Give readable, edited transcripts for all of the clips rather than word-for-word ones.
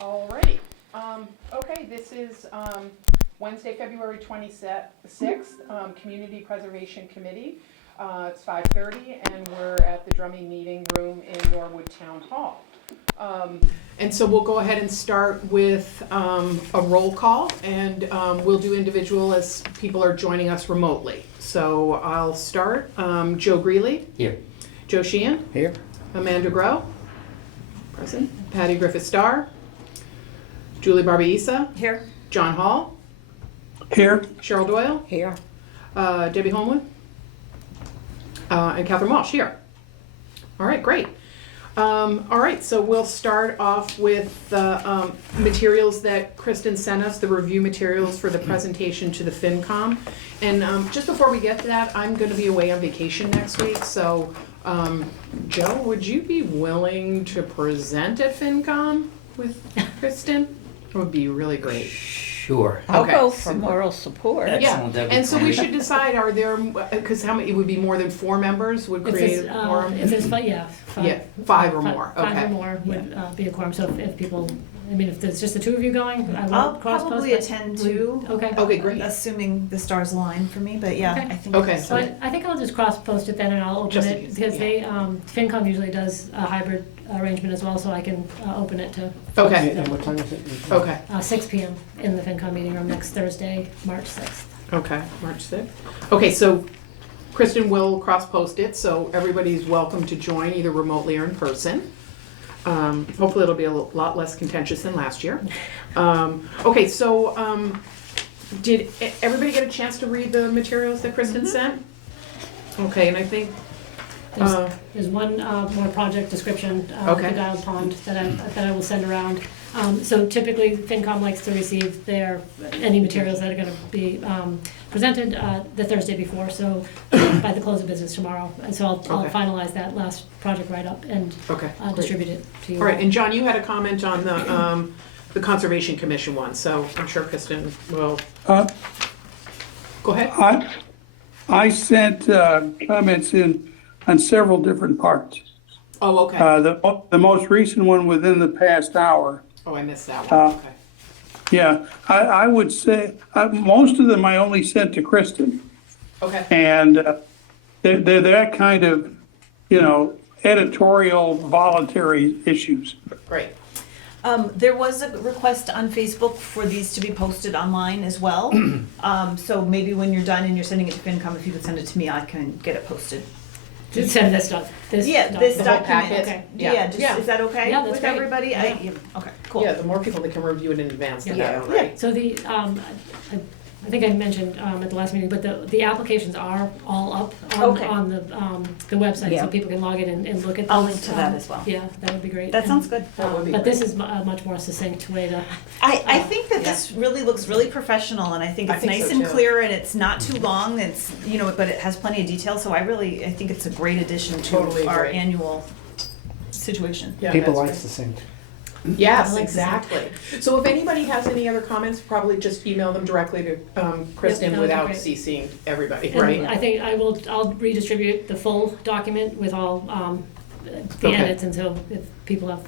Alrighty, okay, this is Wednesday, February 26th, Community Preservation Committee. It's 5:30 and we're at the Drumming Meeting Room in Norwood Town Hall. And so we'll go ahead and start with a roll call, and we'll do individual as people are joining us remotely. So I'll start. Joe Greeley. Here. Joe Sheehan. Here. Amanda Grow. Present. Patty Griffith-Starr. Julie Barbaisa. Here. John Hall. Here. Cheryl Doyle. Here. Debbie Homewood. And Catherine Walsh here. All right, great. All right, so we'll start off with the materials that Kristen sent us, the review materials for the presentation to the FinCom. And just before we get to that, I'm going to be away on vacation next week. So, Joe, would you be willing to present at FinCom with Kristen? It would be really great. Sure. I'll Okay. go for moral support. Excellent. Yeah, and so we should decide, are there, because how many, it would be more than 4 members would If create it's, a quorum? if there's, yeah. Yeah, 5 or more, Five okay. or more would be a quorum, so if people, I mean, if there's just the two of you going, I I'll will cross-post. probably attend too. Okay. Okay, great. Assuming the stars align for me, but yeah, Okay. I think. Okay. So I think I'll just cross-post it then and I'll open Just in it, case, because yeah. they, FinCom usually does a hybrid arrangement as well, so I can open it to Okay, And what time is it? okay, 6 PM in the FinCom meeting room next Thursday, March 6th. okay, March 6th. Okay, so Kristen will cross-post it, so everybody's welcome to join either remotely or in person. Hopefully it'll be a lot less contentious than last year. Okay, so did everybody get a chance to read the materials that Kristen sent? Okay, and I think, There's one more project description, Okay. the Dial Pond, that I will send around. So typically, FinCom likes to receive any materials that are gonna be presented the Thursday before, so by the close of business tomorrow. And so I'll Okay. finalize that last project write-up and okay, great. distribute it to you. All right, and John, you had a comment on the Conservation Commission one, so I'm sure Kristen will, Uh, go ahead. I sent comments in on several different parts. Oh, okay. The most recent one within the past hour. Oh, I missed that one, okay. Yeah, I would say, most of them I only sent to Kristen. Okay, And they're that kind of, editorial voluntary issues. great. There was a request on Facebook for these to be posted online as well. So maybe when you're done and you're sending it to FinCom, if you could send it to me, I can get it posted. Just send this stuff. Yeah, this The whole document. packet? Okay. Yeah, Yeah. is that okay Yeah, that's with great. everybody? Yeah. Okay, cool. Yeah, the more people that can review it in advance, the Yeah. better, right? So I think I mentioned at the last meeting, but the applications are all up Okay. on the website, Yeah. so people can log in and look at those. I'll link to that as well. Yeah, that would be great. That sounds good. That would be But great. this is a much more succinct way to, I think that this really looks really professional, and I think I it's think nice so, and too. clear, and it's not too long, it's, but it has plenty of detail, so I think it's a great addition Totally to our agree. annual situation. Yeah, People that's like great. to sing. Yes, I like exactly. So if anybody has any other comments, probably just email them directly to Kristen that would be without great. CCing everybody, and right? I think I'll redistribute the full document with all the Okay. edits, and so if people have,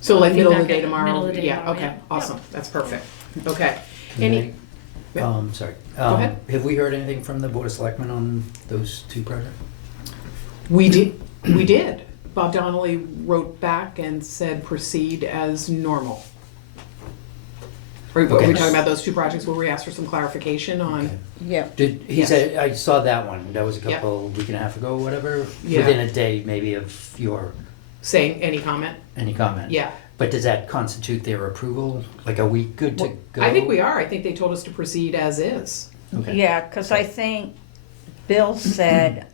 So like middle of the feedback day at tomorrow? middle of the day Yeah, tomorrow, okay, yeah. awesome, that's perfect. Okay. Can Any, sorry. ahead. Have we heard anything from the Board of Selectmen on those two projects? we did. Bob Donnelly wrote back and said proceed as normal. Are we Okay. talking about those two projects where we asked for some clarification on? Okay. Yeah. He Yes. said, I saw that one, that was a Yeah. couple, week and a half ago, whatever, Yeah. within a day maybe of your, Saying any comment? any comment. Yeah. But does that constitute their approval? Like, are we good to go? I think we are. I think they told us to proceed as is. Okay. Yeah, because I think Bill said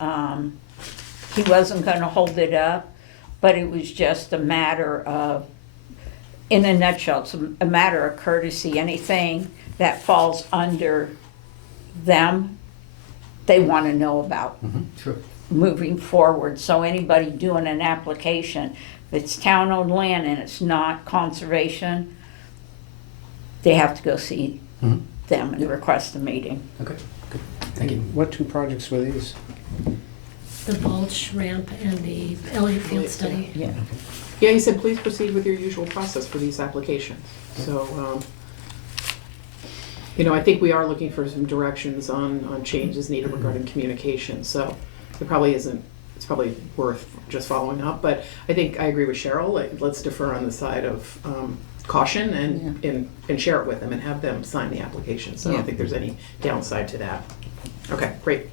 he wasn't going to hold it up, but it was just a matter of, in a nutshell, it's a matter of courtesy. Anything that falls under them, they want to know about Sure. moving forward. So anybody doing an application, if it's town-owned land and it's not conservation, they have to go see Mhm. them and request a meeting. Okay, good. Thank you. What two projects were these? The mulch ramp and the Elliott Field study. Yeah. Yeah, he said, please proceed with your usual process for these applications. So, I think we are looking for some directions on changes needed regarding communication. So it probably isn't, it's probably worth just following up. But I think I agree with Cheryl, like, let's defer on the side of caution and share it with them and have them sign the application. So I Yeah. don't think there's any downside to that. Okay, great.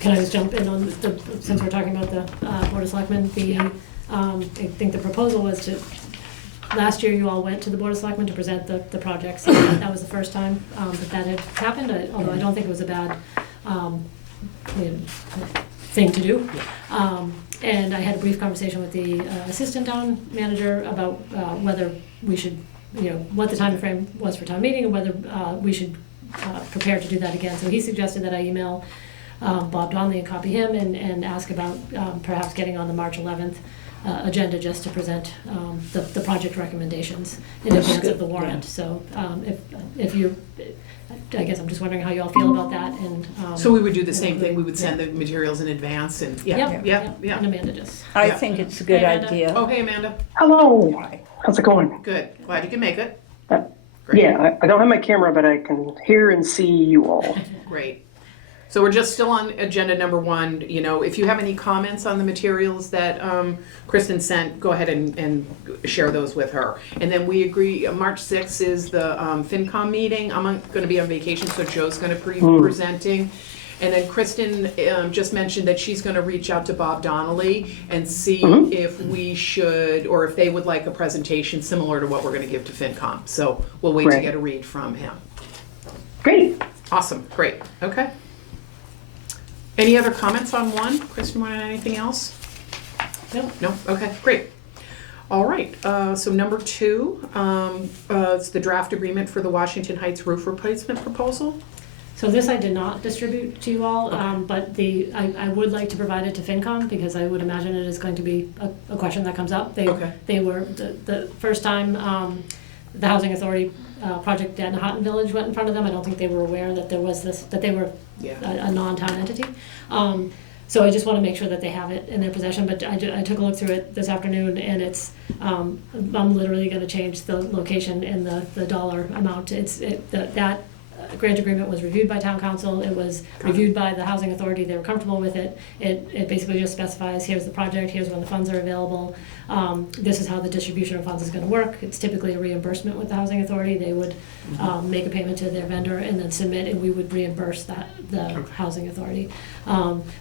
Can I just jump in on the, since we're talking about the Board of Selectmen, I think the proposal was to, last year you all went to the Board of Selectmen to present the projects. That was the first time that had happened, although I don't think it was a bad thing to do. And I had a brief conversation with the assistant town manager about whether we should, what the time frame was for town meeting and whether we should prepare to do that again. So he suggested that I email Bob Donnelly and copy him and ask about perhaps getting on the March 11th agenda just to present the project recommendations in That's advance good, of the warrant. yeah. So if you, I guess I'm just wondering how you all feel about that and. So we would do the same thing. We would send the materials in advance and, Yep, yeah. And Amanda just. I Yeah. think it's a good Hey, Amanda. idea. Oh, hey, Amanda. Hello. How's it going? Good. Glad you can make it. Great. Yeah, I don't have my camera, but I can hear and see you all. Great. So we're just still on agenda number 1. If you have any comments on the materials that Kristen sent, go ahead and share those with her. And then we agree, March 6th is the FinCom meeting. I'm going to be on vacation, so Joe's going to be presenting. And then Kristen just mentioned that she's going to reach out to Bob Donnelly and see if we should, or if they would like a presentation similar to what we're going to give to FinCom. So we'll wait to Right. get a read from him. Great. Awesome, great, okay. Any other comments on 1? Kristen, want anything else? No. No? Okay, great. All right, so number 2, it's the draft agreement for the Washington Heights roof replacement proposal. So this I did not distribute to you all, but I would like to provide it to FinCom because I would imagine it is going to be a question that comes up. Okay. They were, the first time the Housing Authority project at Houghton Village went in front of them, I don't think they were aware that there was this, that they were Yeah. a non-town entity. So I just want to make sure that they have it in their possession, but I took a look through it this afternoon and it's, I'm literally going to change the location and the dollar amount. That grant agreement was reviewed by town council, it was reviewed by the housing authority, they were comfortable with it. It basically just specifies, here's the project, here's when the funds are available, this is how the distribution of funds is gonna work. It's typically a reimbursement with the housing authority, they would make a payment to their vendor and then submit, and we would reimburse the housing authority.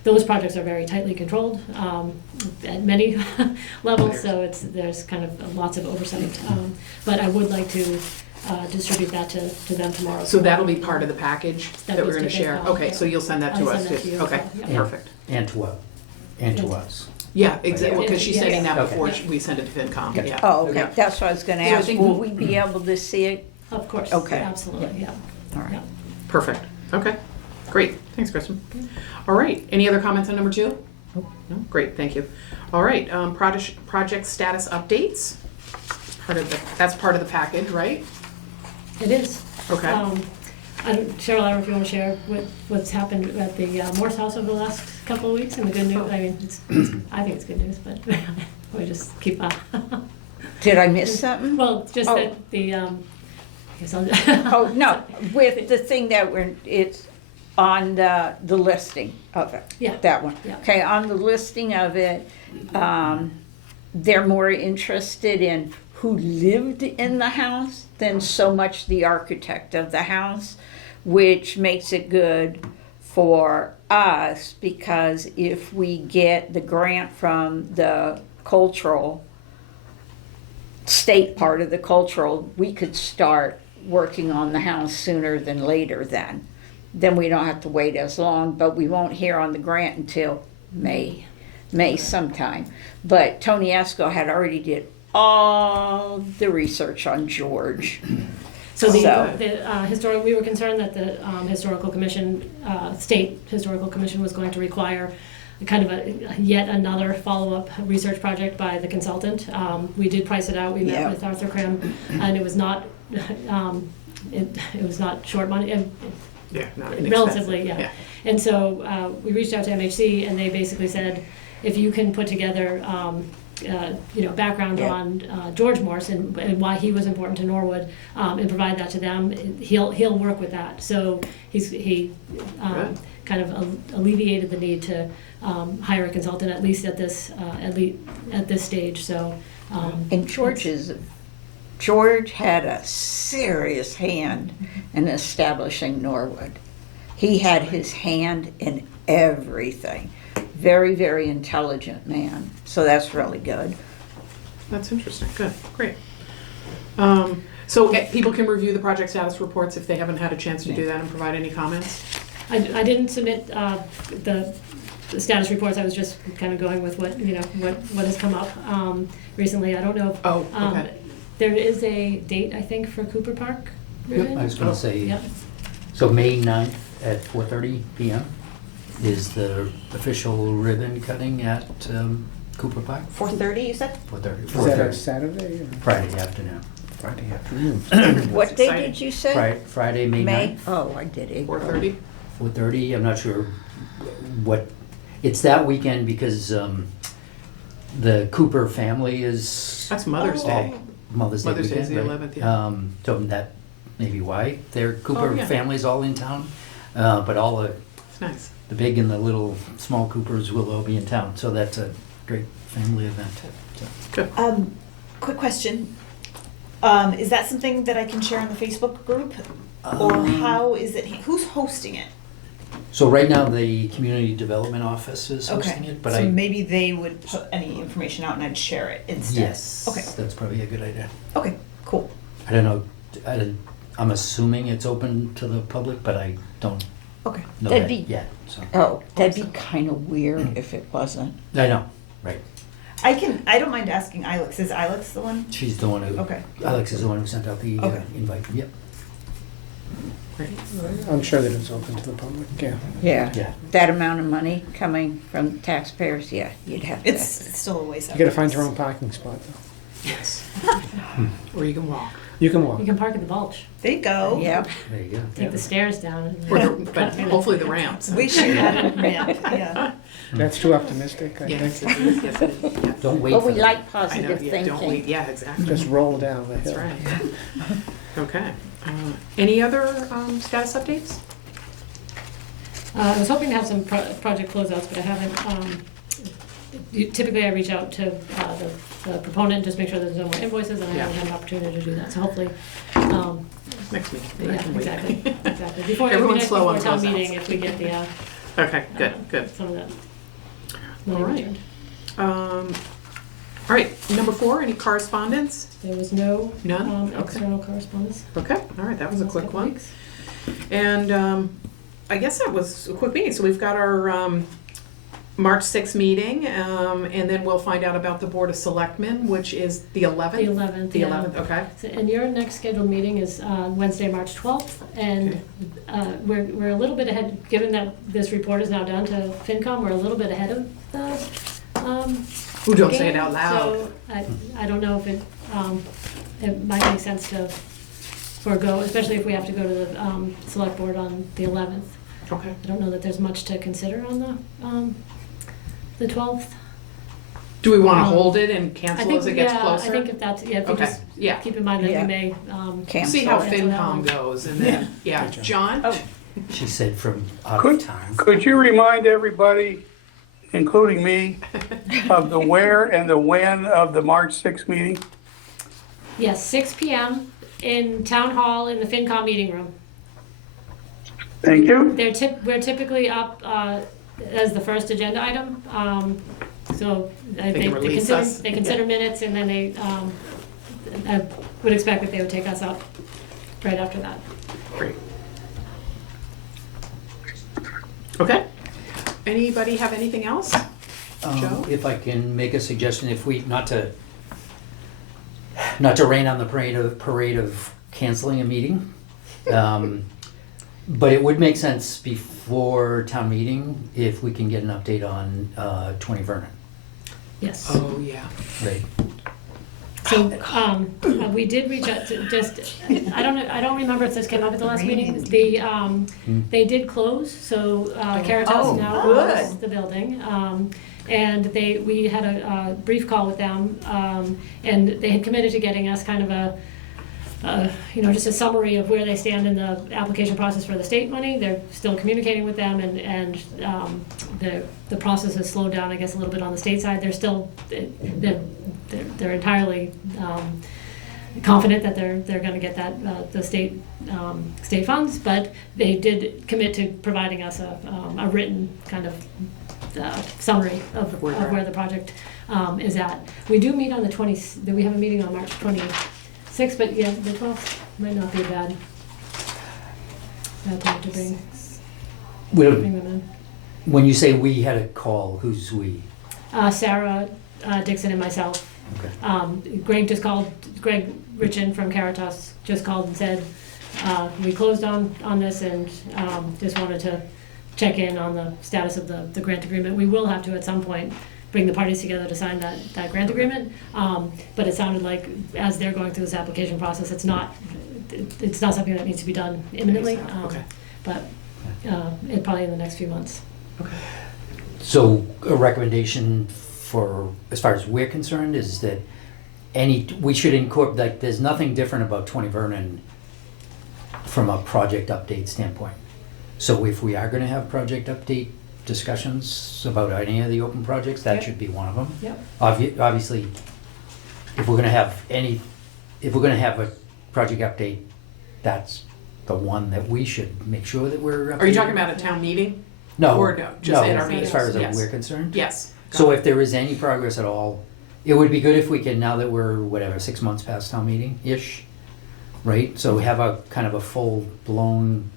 Those projects are very tightly controlled at many levels, so there's kind of lots of oversight. But I would like to distribute that to them tomorrow. So that'll be part of the package that we're goes going to to share? FinCom, Okay, yeah. so you'll send that to I'll us send that too? to you as Okay, well, yeah. perfect. And to what? And to us. Yeah, exactly, because she's Yeah. sending that Okay. before we send it to FinCom, Gotcha. yeah. Oh, okay, Yeah. that's what I was gonna So I ask. think Will we'll- we be able to see it? Of course, Okay. absolutely, yeah. All right. Yeah. Perfect, okay, great, thanks, Kristen. All right, any other comments on number 2? No, great, thank you. All right, project status updates. That's part of the package, right? It is. Okay. Cheryl, I don't know if you want to share what's happened at the Morse House over the last couple of weeks and the good news. I mean, I think it's good news, but we just keep Did I miss something? well, just Oh. that the, I guess I'll. Oh, no, with the thing that it's on the listing of it. Yeah. That one. Yeah. Okay, on the listing of it, they're more interested in who lived in the house than so much the architect of the house, which makes it good for us because if we get the grant from the cultural, state part of the cultural, we could start working on the house sooner than later then. Then we don't have to wait as long, but we won't hear on the grant until May sometime. But Tony Esco had already did all the research on George. So the, So- we were concerned that the historical commission, state historical commission was going to require kind of yet another follow-up research project by the consultant. We did price it out, we met Yeah. with Arthur Krim, and it was not, it was not short money, Yeah, not inexpensive. relatively, yeah. And so we reached out to MHC, and they basically said, if you can put together, background Yeah. on George Morse and why he was important to Norwood, and provide that to them, he'll work with that. So he Good. kind of alleviated the need to hire a consultant, at least at this stage. So. And George had a serious hand in establishing Norwood. He had his hand in everything. Very, very intelligent man. So that's really good. That's interesting. Good, great. So people can review the project status reports if they haven't had a chance to do that and provide any comments? I didn't submit the status reports. I was just kind of going with what has come up recently. I don't know. Oh, okay. There is a date, I think, for Cooper Park. ribbon? I was gonna say, Yeah. so May 9th at 4:30 PM is the official ribbon cutting at Cooper Park? 4:30, you said? 4:30. Is that a Saturday or Friday afternoon. Friday afternoon? What day exciting. did you say? Friday, May 9th. Oh, I did April. 4:30? 4:30, I'm not sure what, it's that weekend because the Cooper family is That's Mother's Day. Mother's Day Mother's Day is weekend, the right? 11th, yeah. So that may be why their Cooper Oh, yeah. family's all in town, but all It's nice. the big and the little small Coopers will all be in town, so that's a great family event. So, Quick question. Is that something that I can share on the Facebook group? Or how is it, who's hosting it? So right now, the Community Development Office is hosting Okay, it, but so maybe they would put any information out and I'd share it instead? yes, Okay, that's probably a good idea. okay, cool. I don't know, I'm assuming it's open to the public, but I don't Okay. know That'd that be- yet, so. Oh, that'd be kind of weird if it wasn't. I know, right. I don't mind asking Ilex. Is Ilex the one? She's the one who, Okay. Alex is the one who sent out the Okay. invite, yep. Great. I'm sure that it's open to the public, yeah. Yeah. Yeah. That amount of money coming from taxpayers, yeah, you'd have to. It's still a ways out. You gotta find your own parking spot though. Yes. Or you can walk. You can walk. You can park at the Bulge, There you go. Yep. There you go. take the stairs down. And Or but hopefully the ramps. We should have a ramp, yeah. That's too optimistic, I Yes, think. it is. Yes, it is. Yes. Don't wait But for we the- like I know, positive yeah, don't wait. thinking. Yeah, exactly. Just roll down the That's hill. right. Okay. Any other status updates? I was hoping to have some project closeouts, but I haven't. Typically, I reach out to the proponent and just make sure there's no more invoices, and I haven't had an opportunity to do that. So hopefully, Next week. yeah, exactly. Before Everyone's slow on town closeouts. meeting, if we get the Okay, good, good. some of that. All money right. returned. All right, number 4, any correspondence? There was no None? Okay. external correspondence. Okay, all right, that was a last quick couple one. weeks. And I guess that was a quick meeting. So we've got our March 6th meeting, and then we'll find out about the Board of Selectmen, which is the 11th? The 11th. The yeah. 11th, okay. So, and your next scheduled meeting is Wednesday, March 12th, and we're a little bit ahead, given that this report is now done to FinCom, we're a little bit ahead of the Ooh, don't say it game. out loud. So I don't know if it might make sense to forego, especially if we have to go to the select board on the 11th. Okay. I don't know that there's much to consider on the 12th. Do we want to Um, hold it and cancel as it gets closer? I think if that's, yeah, if you Okay, just yeah. keep in mind that Yeah. we may, Cancel. See how Cancel that FinCom one. goes, and then, yeah, Gotcha. John? Oh. She said from out of Could, town. could you remind everybody, including me, of the where and the when of the March 6th meeting? yes, 6 PM in Town Hall in the FinCom meeting room. Thank you. We're typically up as the first agenda item, so can release us. they consider minutes, and then they, I would expect that they would take us up right after that. Great. Okay. Anybody have anything else? Joe? If I can make a suggestion, if we, not to rain on the parade of canceling a meeting. But it would make sense before town meeting if we can get an update on 20 Vernon, Yes. Oh, yeah. right? So, we did reach out to I don't remember if this came up at the last meeting. They did close, so Caritas Oh, now good. owns the building. And we had a brief call with them, and they had committed to getting us kind of just a summary of where they stand in the application process for the state money. They're still communicating with them, and the process has slowed down, I guess, a little bit on the state side. They're entirely confident that they're going to get that the state funds, but they did commit to providing us a written kind of summary of Where they're where the project is at. We do meet on the 20th. We have a meeting on March 26th, but yeah, the 12th might not be a bad time to bring them in. When you say we had a call, who's we? Sarah Dixon and myself. Okay. Greg Richin from Caritas just called and said, we closed on this and just wanted to check in on the status of the grant agreement. We will have to at some point bring the parties together to sign that grant agreement. But it sounded like as they're going through this application process, it's not something that needs to be done imminently. Okay. But it probably in the next few months. So a recommendation for, as far as we're concerned, is that we should incorporate, like, there's nothing different about 20 Vernon from a project update standpoint. So if we are gonna have project update discussions about any of the open projects, that Yep. should be one of them. Yep. Obviously, if we're gonna have a project update, that's the one that we should make sure that we're updating. Are you talking about a town meeting? No, or no, just in our as far as meetings, yes. we're concerned. Yes. So if there is any progress at all, it would be good if we can, now that we're, 6 months past town meeting-ish, right? So have a kind of a full-blown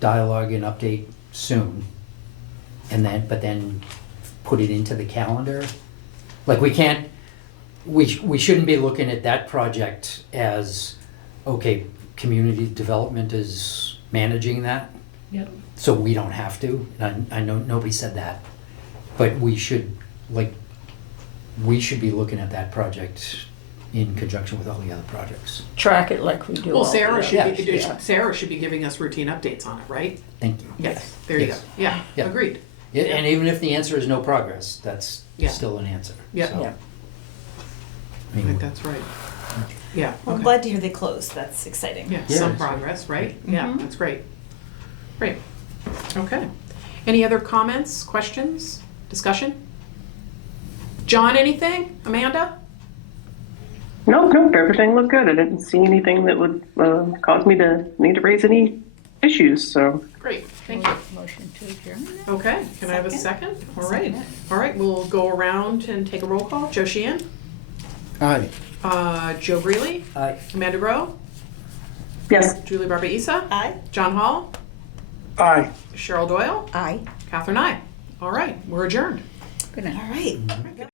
dialogue and update soon. But then put it into the calendar. Like we shouldn't be looking at that project as, okay, community development is managing that, Yep. so we don't have to. I know nobody said that. But we should be looking at that project in conjunction with all the other projects. Track it like we do Well, all Sarah the should others. be, Yeah. Sarah should be giving us routine updates on it, right? Thank you. Yes. There you go. Yes. Yeah, Yeah. agreed. Yeah, and even if the answer is no progress, that's Yeah. still an answer. Yeah. So, Yeah. I I mean, think that's right. Yeah. Well, I'm okay. glad to hear they closed. That's exciting. Yeah, Yeah, some that's right. progress, right? Yeah, Mhm. that's great. Great. Okay. Any other comments, questions, discussion? John, anything? Amanda? Nope, everything looked good. I didn't see anything that would cause me to need to raise any issues, so. Great, thank you. Motion to adjourn. Okay, can I have a second? All right. All right, we'll go around and take a roll call. Joe Sheehan? Aye. Joe Greeley? Aye. Amanda Rowe? Yes. Julie Barba Isa? Aye. John Hall? Aye. Cheryl Doyle? Aye. Catherine I. All right, we're adjourned. Good night. All right.